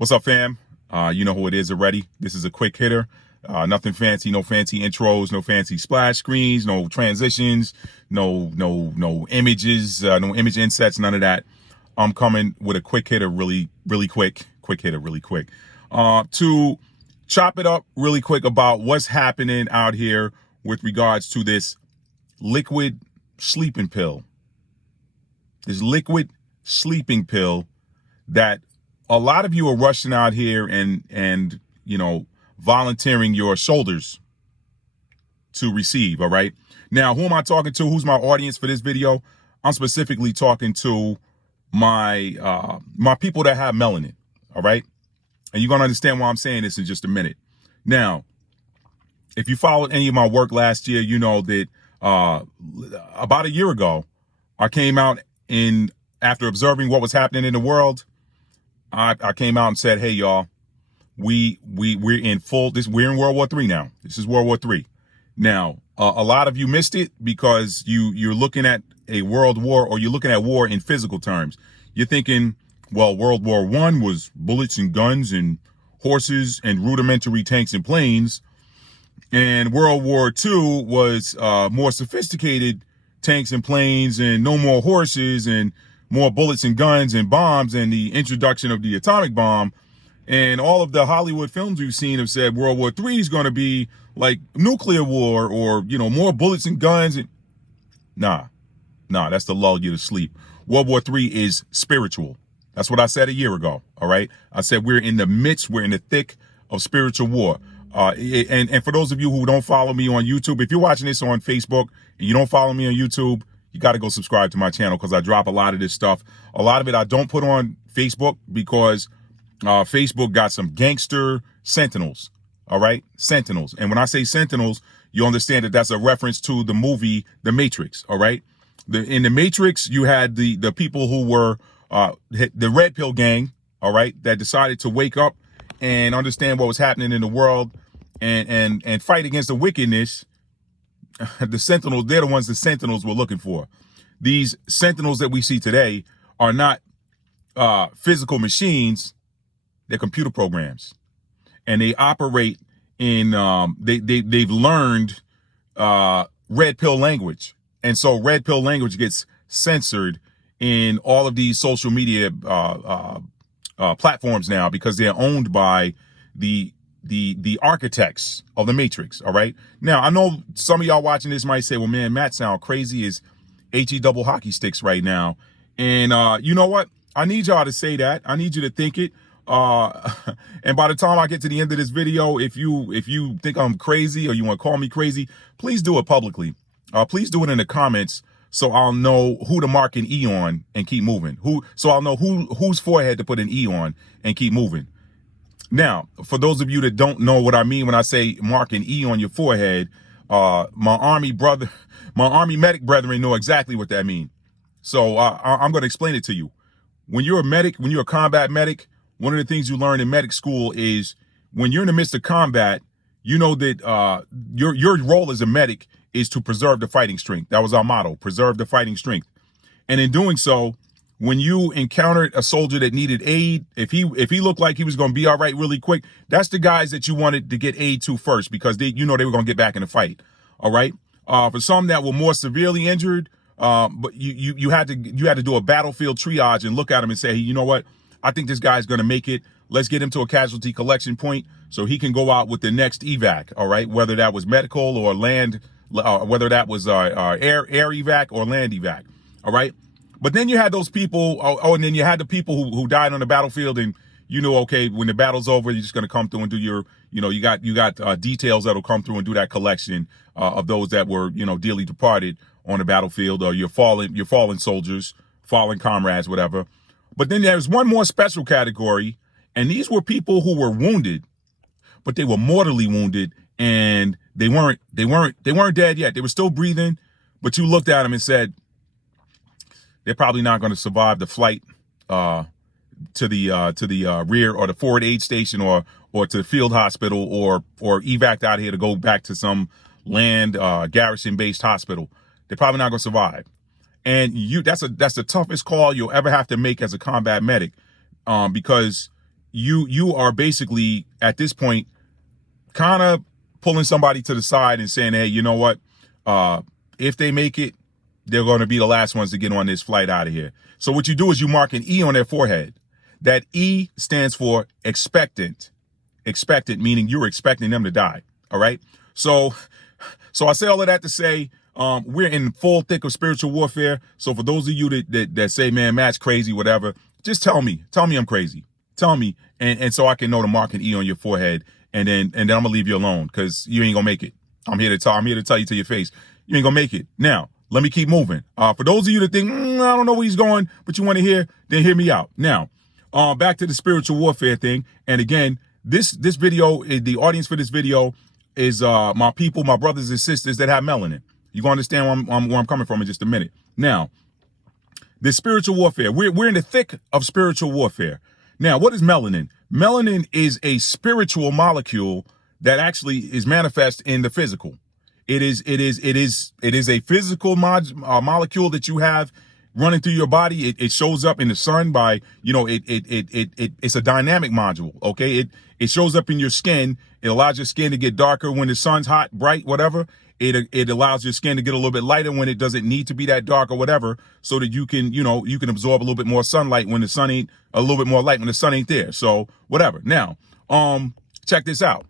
What's up, fam? You know who it is already. This is a quick hitter. Nothing fancy, no fancy intros, no fancy splash screens, no transitions, no images, no image insets, none of that. I'm coming with a quick hitter, really quick. Quick hitter, really quick. To chop it up really quick about what's happening out here with regards to this liquid sleeping pill. This liquid sleeping pill that a lot of you are rushing out here and volunteering your shoulders to receive. All right. Now, who am I talking to? Who's my audience for this video? I'm specifically talking to my my people that have melanin. All right. And you're going to understand why I'm saying this in just a minute. Now, if you followed any of my work last year, you know that about a year ago, I came out after observing what was happening in the world. I came out and said, hey, y'all, we're in we're in World War III now. This is World War III. Now, a lot of you missed it because you're looking at a world war, or you're looking at war in physical terms. You're thinking, well, World War I was bullets and guns and horses and rudimentary tanks and planes. And World War II was more sophisticated tanks and planes and no more horses and more bullets and guns and bombs, and the introduction of the atomic bomb. And all of the Hollywood films we've seen have said World War III is going to be like nuclear war, or, more bullets and guns. And nah, that's to lull you to sleep. World War III is spiritual. That's what I said a year ago. All right. I said we're in the thick of spiritual war. And for those of you who don't follow me on YouTube, if you're watching this on Facebook and you don't follow me on YouTube, you got to go subscribe to my channel, because I drop a lot of this stuff. A lot of it I don't put on Facebook because Facebook got some gangster sentinels. All right. Sentinels. And when I say sentinels, you understand that that's a reference to the movie The Matrix. All right. In The Matrix, you had the people who were the red pill gang. All right. That decided to wake up and understand what was happening in the world and fight against the wickedness. The sentinels, they're the ones the sentinels were looking for. These sentinels that we see today are not physical machines. They're computer programs, and they operate in they've learned red pill language. And so red pill language gets censored in all of these social media platforms now, because they're owned by the architects of the Matrix. All right. Now, I know some of y'all watching this might say, well, man, Matt sound crazy as HE double hockey sticks right now. And you know what? I need y'all to say that. I need you to think it. And by the time I get to the end of this video, if you think I'm crazy or you want to call me crazy, please do it publicly. Please do it in the comments, so I'll know who to mark an E on and keep moving. So I'll know whose forehead to put an E on and keep moving. Now, for those of you that don't know what I mean when I say mark an E on your forehead, my army medic brethren know exactly what that means. So I'm going to explain it to you. When you're a medic, when you're a combat medic, one of the things you learn in medic school is when you're in the midst of combat, you know that your role as a medic is to preserve the fighting strength. That was our motto: preserve the fighting strength. And in doing so, when you encountered a soldier that needed aid, if he looked like he was going to be all right really quick, that's the guys that you wanted to get aid to first, because they were going to get back in the fight. All right. For some that were more severely injured, but you had to do a battlefield triage and look at him and say, hey, you know what? I think this guy's going to make it. Let's get him to a casualty collection point so he can go out with the next evac. All right. Whether that was medical or land, whether that was air evac or land evac. All right. But then you had those people. And then you had the people who died on the battlefield, and okay, when the battle's over, you're just going to come through and do your, you got details that'll come through and do that collection of those that were, dearly departed on the battlefield, or your fallen soldiers, fallen comrades, whatever. But then there's one more special category, and these were people who were wounded, but they were mortally wounded, and they weren't dead yet. They were still breathing, but you looked at them and said, they're probably not going to survive the flight to the rear or the forward aid station or to the field hospital or evac out here to go back to some land garrison based hospital. They're probably not going to survive. And that's the toughest call you'll ever have to make as a combat medic, because you are basically at this point kind of pulling somebody to the side and saying, hey, you know what? If they make it, they're going to be the last ones to get on this flight out of here. So what you do is you mark an E on their forehead. That E stands for expectant. Expectant, meaning you're expecting them to die. All right. So I say all of that to say, we're in full thick of spiritual warfare. So for those of you that say, man, Matt's crazy, whatever, just tell me I'm crazy. Tell me. And so I can know to mark an E on your forehead. And then I'm gonna leave you alone because you ain't gonna make it. I'm here to tell you to your face. You ain't gonna make it. Now, let me keep moving. For those of you that think, I don't know where he's going, but you want to hear, then hear me out. Now, back to the spiritual warfare thing. And again, this video, the audience for this video is my people, my brothers and sisters that have melanin. You're gonna understand where I'm coming from in just a minute. Now, the spiritual warfare. We're in the thick of spiritual warfare. Now, what is melanin? Melanin is a spiritual molecule that actually is manifest in the physical. It is a physical molecule that you have running through your body. It shows up in the sun by, it's a dynamic module. Okay. It shows up in your skin. It allows your skin to get darker when the sun's hot, bright, whatever. It allows your skin to get a little bit lighter when it doesn't need to be that dark or whatever, so that you can absorb a little bit more sunlight when the sun ain't a little bit more light when the sun ain't there. So whatever. Now, check this out.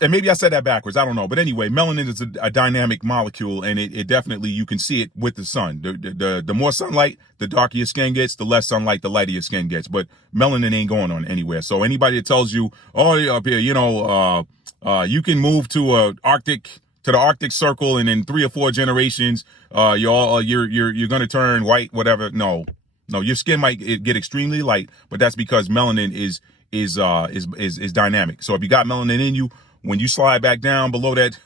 And maybe I said that backwards. I don't know. But anyway, melanin is a dynamic molecule, and it definitely, you can see it with the sun. The more sunlight, the darker your skin gets, the less sunlight, the lighter your skin gets. But melanin ain't going on anywhere. So anybody that tells you, oh, you're up here, you can move to the Arctic Circle, and in 3 or 4 generations, you're gonna turn white, whatever. No, your skin might get extremely light, but that's because melanin is dynamic. So if you got melanin in you, when you slide back down below that,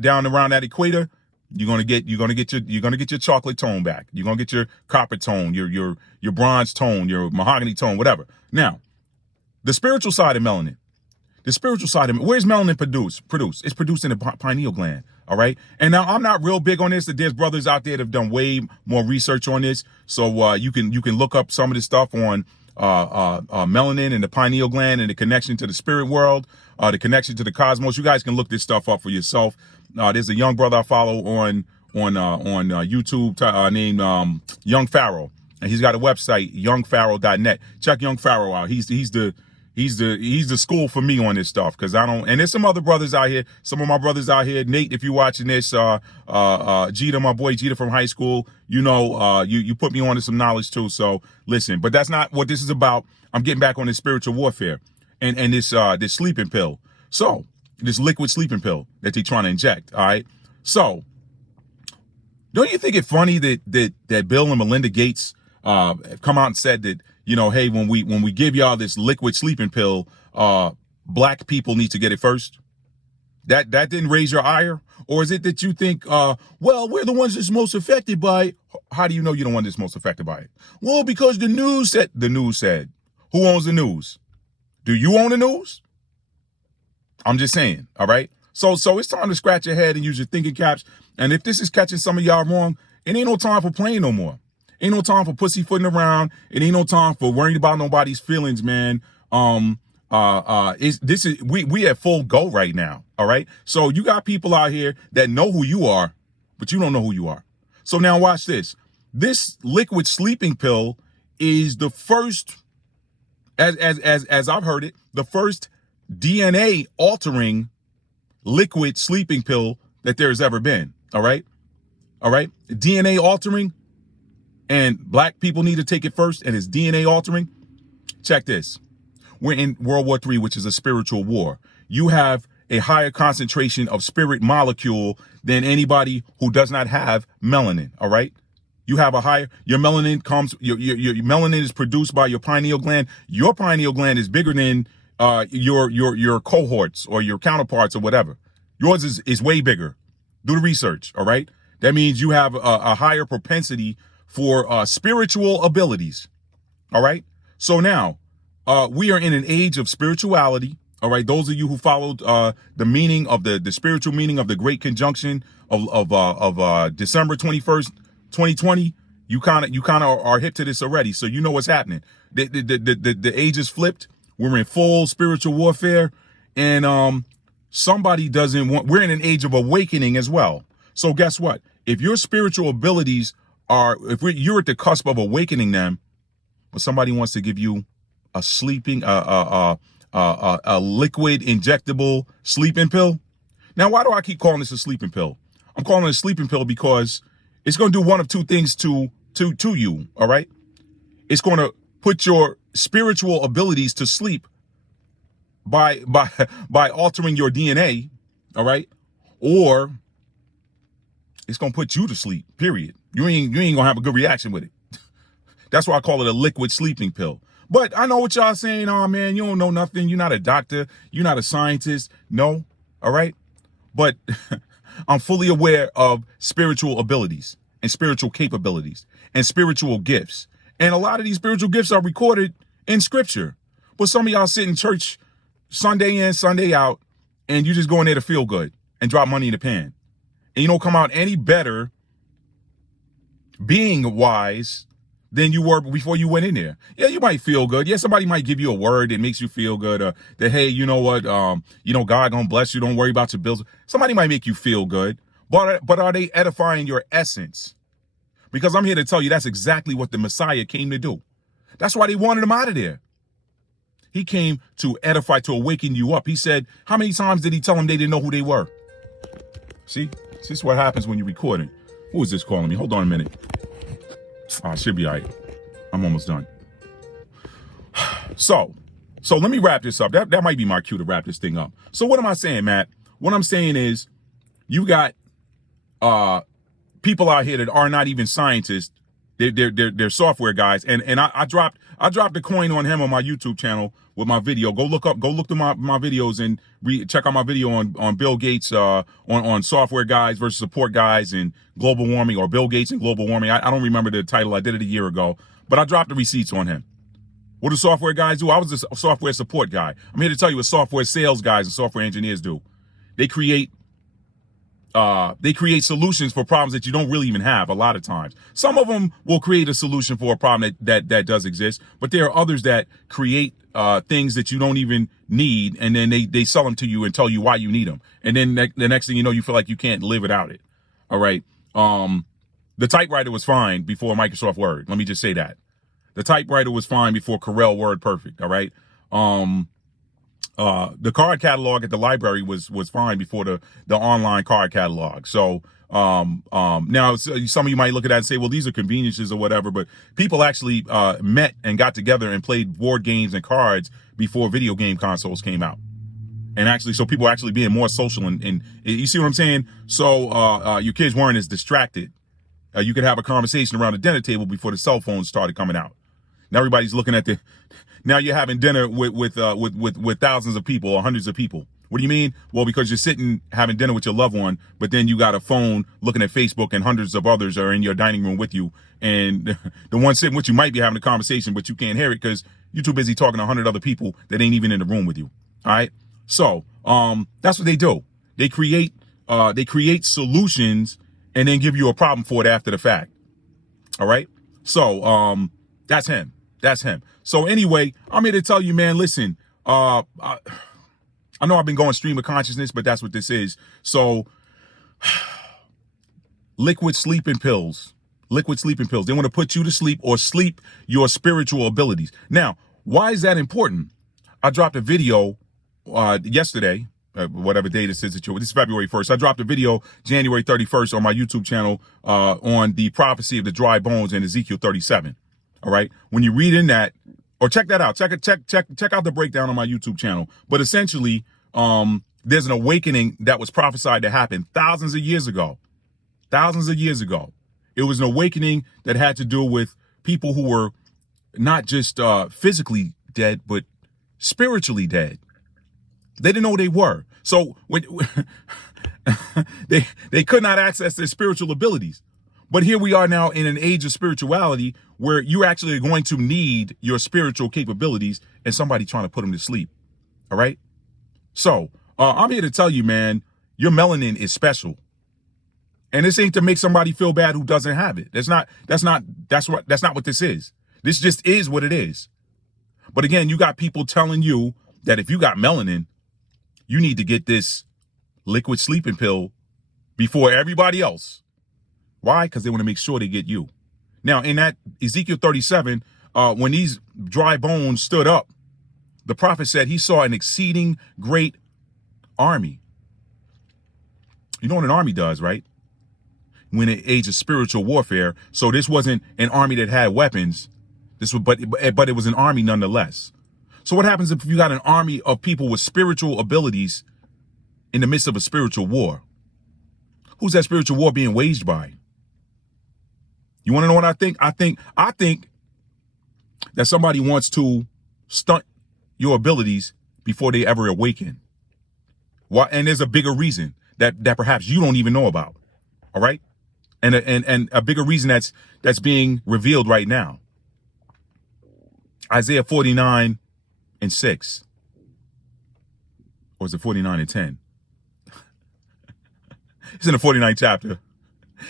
down around that equator, you're gonna get your chocolate tone back. You're gonna get your copper tone, your bronze tone, your mahogany tone, whatever. Now, the spiritual side of melanin. Where's melanin produced? It's produced in the pineal gland. All right. And now I'm not real big on this. There's brothers out there that have done way more research on this. So you can look up some of this stuff on melanin and the pineal gland and the connection to the spirit world, the connection to the cosmos. You guys can look this stuff up for yourself. There's a young brother I follow on YouTube named Young Pharaoh, and he's got a website, youngpharaoh.net. Check Young Pharaoh out. He's the school for me on this stuff, because I don't. And there's some other brothers out here. Some of my brothers out here. Nate, if you're watching this, Jeter, my boy Jeter from high school. You put me on to some knowledge too. So listen, but that's not what this is about. I'm getting back on this spiritual warfare and this sleeping pill. So this liquid sleeping pill that they're trying to inject. All right. So don't you think it funny that Bill and Melinda Gates have come out and said that, hey, when we give y'all this liquid sleeping pill, black people need to get it first? That didn't raise your ire? Or is it that you think, well, we're the ones that's most affected by it? How do you know you're the one that's most affected by it? Well, because the news said. Who owns the news? Do you own the news? I'm just saying, all right? So it's time to scratch your head and use your thinking caps. And if this is catching some of y'all wrong, it ain't no time for playing no more. Ain't no time for pussyfooting around. It ain't no time for worrying about nobody's feelings, man. We at full go right now. All right. So you got people out here that know who you are, but you don't know who you are. So now watch this. This liquid sleeping pill is the first, as I've heard it, the first DNA altering liquid sleeping pill that there's ever been. All right. DNA altering. And black people need to take it first, and it's DNA altering. Check this. We're in World War III, which is a spiritual war. You have a higher concentration of spirit molecule than anybody who does not have melanin. All right. You have your melanin your melanin is produced by your pineal gland. Your pineal gland is bigger than your cohorts or your counterparts or whatever. Yours is way bigger. Do the research. All right. That means you have a higher propensity for spiritual abilities. All right. So now we are in an age of spirituality. All right. Those of you who followed the meaning of the spiritual meaning of the Great Conjunction of December 21st, 2020, You kind of are hip to this already, so you know what's happening. The age is flipped. We're in full spiritual warfare, and somebody doesn't want. We're in an age of awakening as well. So guess what? If your spiritual abilities are, you're at the cusp of awakening them, but somebody wants to give you a sleeping, a liquid injectable sleeping pill. Now, why do I keep calling this a sleeping pill? I'm calling it a sleeping pill because it's going to do one of two things to you. All right. It's going to put your spiritual abilities to sleep by altering your DNA. All right. Or it's going to put you to sleep, period. You ain't going to have a good reaction with it. That's why I call it a liquid sleeping pill. But I know what y'all saying. Oh man, you don't know nothing. You're not a doctor. You're not a scientist. No. All right. But I'm fully aware of spiritual abilities and spiritual capabilities and spiritual gifts. And a lot of these spiritual gifts are recorded in scripture. But some of y'all sit in church Sunday in, Sunday out, and you just go in there to feel good and drop money in the pan. And you don't come out any better being wise than you were before you went in there. Yeah, you might feel good. Yeah, somebody might give you a word that makes you feel good. That, hey, you know what? God gonna bless you. Don't worry about your bills. Somebody might make you feel good. But are they edifying your essence? Because I'm here to tell you that's exactly what the Messiah came to do. That's why they wanted him out of there. He came to edify, to awaken you up. He said, how many times did he tell them they didn't know who they were? See, this is what happens when you're recording. Who is this calling me? Hold on a minute. I should be all right. I'm almost done. So let me wrap this up. That might be my cue to wrap this thing up. So what am I saying, Matt? What I'm saying is you got people out here that are not even scientists. They're software guys. And I dropped the coin on him on my YouTube channel with my video. Go look through my videos and check out my video on Bill Gates on software guys versus support guys and global warming, or Bill Gates and global warming. I don't remember the title. I did it a year ago, but I dropped the receipts on him. What do software guys do? I was a software support guy. I'm here to tell you what software sales guys and software engineers do. They create solutions for problems that you don't really even have a lot of times. Some of them will create a solution for a problem that does exist, but there are others that create things that you don't even need, and then they sell them to you and tell you why you need them. And then the next thing you know, you feel like you can't live without it. All right. The typewriter was fine before Microsoft Word. Let me just say that. The typewriter was fine before Corel WordPerfect. All right. The card catalog at the library was fine before the online card catalog. So now some of you might look at that and say, well, these are conveniences or whatever, but people actually met and got together and played board games and cards before video game consoles came out. And actually, so people actually being more social and you see what I'm saying? So your kids weren't as distracted. You could have a conversation around the dinner table before the cell phones started coming out. Now everybody's looking at now you're having dinner with thousands of people or hundreds of people. What do you mean? Well, because you're sitting having dinner with your loved one, but then you got a phone looking at Facebook and hundreds of others are in your dining room with you. And the one sitting with you might be having a conversation, but you can't hear it because you're too busy talking to 100 other people that ain't even in the room with you. All right. So, that's what they do. They create solutions and then give you a problem for it after the fact. All right. So, that's him. So anyway, I'm here to tell you, man, listen, I know I've been going stream of consciousness, but that's what this is. So liquid sleeping pills. They want to put you to sleep or sleep your spiritual abilities. Now, why is that important? I dropped a video yesterday, whatever day this is. This is February 1st. I dropped a video January 31st on my YouTube channel on the prophecy of the dry bones in Ezekiel 37. All right. When you read in that, or check that out, check out the breakdown on my YouTube channel. But essentially, there's an awakening that was prophesied to happen thousands of years ago. It was an awakening that had to do with people who were not just physically dead, but spiritually dead. They didn't know who they were. So when they could not access their spiritual abilities. But here we are now in an age of spirituality where you actually are going to need your spiritual capabilities and somebody trying to put them to sleep. All right. So I'm here to tell you, man, your melanin is special. And this ain't to make somebody feel bad who doesn't have it. That's not what this is. This just is what it is. But again, you got people telling you that if you got melanin, you need to get this liquid sleeping pill before everybody else. Why? Because they want to make sure they get you. Now, in that Ezekiel 37, when these dry bones stood up, the prophet said he saw an exceeding great army. You know what an army does, right? When it age of spiritual warfare. So this wasn't an army that had weapons. But it was an army nonetheless. So what happens if you got an army of people with spiritual abilities in the midst of a spiritual war? Who's that spiritual war being waged by? You want to know what I think? I think that somebody wants to stunt your abilities before they ever awaken. Why? And there's a bigger reason that perhaps you don't even know about. All right? And a bigger reason that's being revealed right now. Isaiah 49:6. Or is it 49:10? It's in the 49th chapter.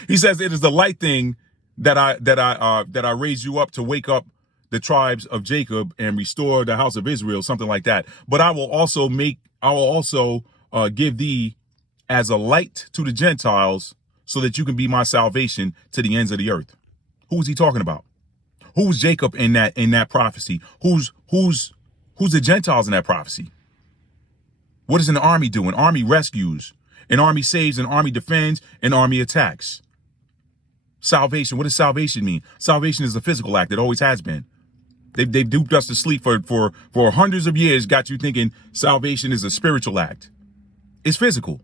He says, "It is the light thing that I raised you up to wake up the tribes of Jacob and restore the house of Israel," something like that. "But I will also give thee as a light to the Gentiles, so that you can be my salvation to the ends of the earth." Who is he talking about? Who's Jacob in that prophecy? Who's the Gentiles in that prophecy? What does an army do? An army rescues, an army saves, an army defends, an army attacks. Salvation. What does salvation mean? Salvation is a physical act. It always has been. They've duped us to sleep for hundreds of years, got you thinking salvation is a spiritual act. It's physical.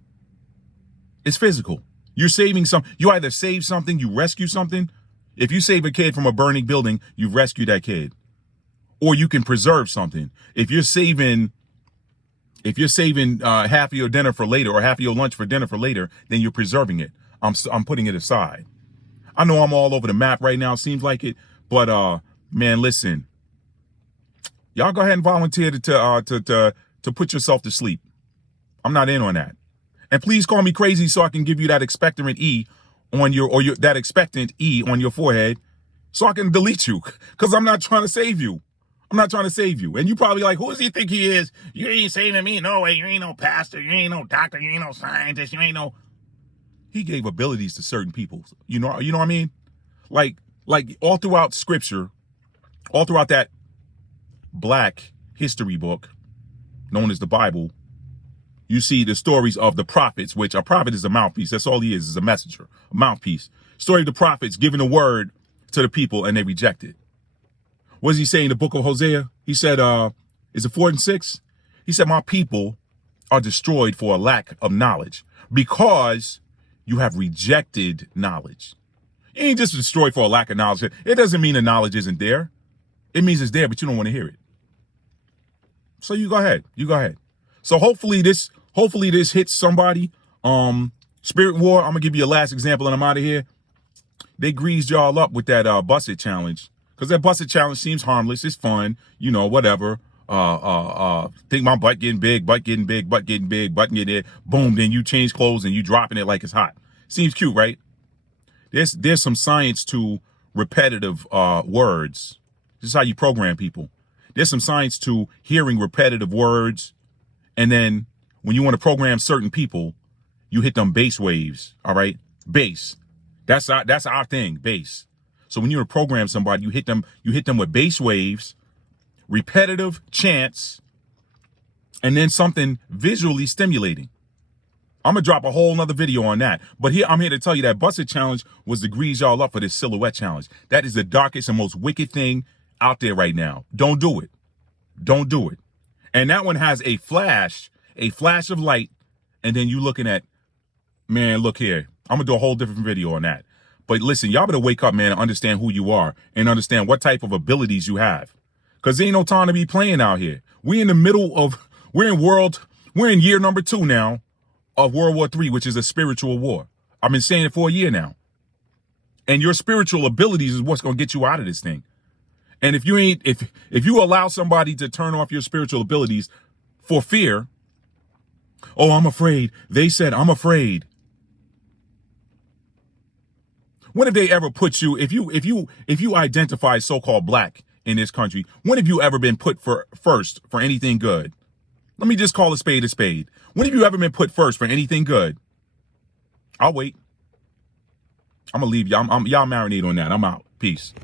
It's physical. You're saving you either save something, you rescue something. If you save a kid from a burning building, you've rescued that kid. Or you can preserve something. If you're saving half of your dinner for later, or half of your lunch for dinner for later, then you're preserving it. I'm putting it aside. I know I'm all over the map right now, seems like it, but man, listen. Y'all go ahead and volunteer to put yourself to sleep. I'm not in on that. And please call me crazy so I can give you that expectorant E on that expectant E on your forehead, so I can delete you, because I'm not trying to save you. I'm not trying to save you. And you probably like, who does he think he is? You ain't saving me. No way. You ain't no pastor. You ain't no doctor. You ain't no scientist. You ain't no. He gave abilities to certain people. You know what I mean? Like all throughout scripture, all throughout that black history book known as the Bible, you see the stories of the prophets, which a prophet is a mouthpiece. That's all he is a messenger, a mouthpiece. Story of the prophets giving the word to the people and they reject it. What does he say in the book of Hosea? He said, is it 4 and 6? He said, "My people are destroyed for a lack of knowledge, because you have rejected knowledge." You ain't just destroyed for a lack of knowledge. It doesn't mean the knowledge isn't there. It means it's there, but you don't want to hear it. So you go ahead. So hopefully this hits somebody. Spirit War, I'm gonna give you a last example and I'm out of here. They greased y'all up with that Busted challenge, because that Busted challenge seems harmless. It's fun, whatever. Think my butt getting big, butt getting big, butt getting big, butt getting it. Boom, then you change clothes and you dropping it like it's hot. Seems cute, right? There's some science to repetitive words. This is how you program people. There's some science to hearing repetitive words, and then when you want to program certain people, you hit them bass waves. All right, bass. That's our thing, bass. So when you want to program somebody, you hit them with bass waves, repetitive chants, and then something visually stimulating. I'm gonna drop a whole nother video on that. But I'm here to tell you that Busted challenge was to grease y'all up for this silhouette challenge. That is the darkest and most wicked thing out there right now. Don't do it. Don't do it. And that one has a flash of light, and then you looking at, man, look here. I'm gonna do a whole different video on that. But listen, y'all better wake up, man, and understand who you are and understand what type of abilities you have. Because there ain't no time to be playing out here. We're in year number 2 now of World War III, which is a spiritual war. I've been saying it for a year now. And your spiritual abilities is what's gonna get you out of this thing. And if you allow somebody to turn off your spiritual abilities for fear, oh, I'm afraid. They said I'm afraid. When have they ever put you, if you identify so-called black in this country, when have you ever been put first for anything good? Let me just call a spade a spade. When have you ever been put first for anything good? I'll wait. I'm gonna leave y'all. Y'all marinate on that. I'm out. Peace.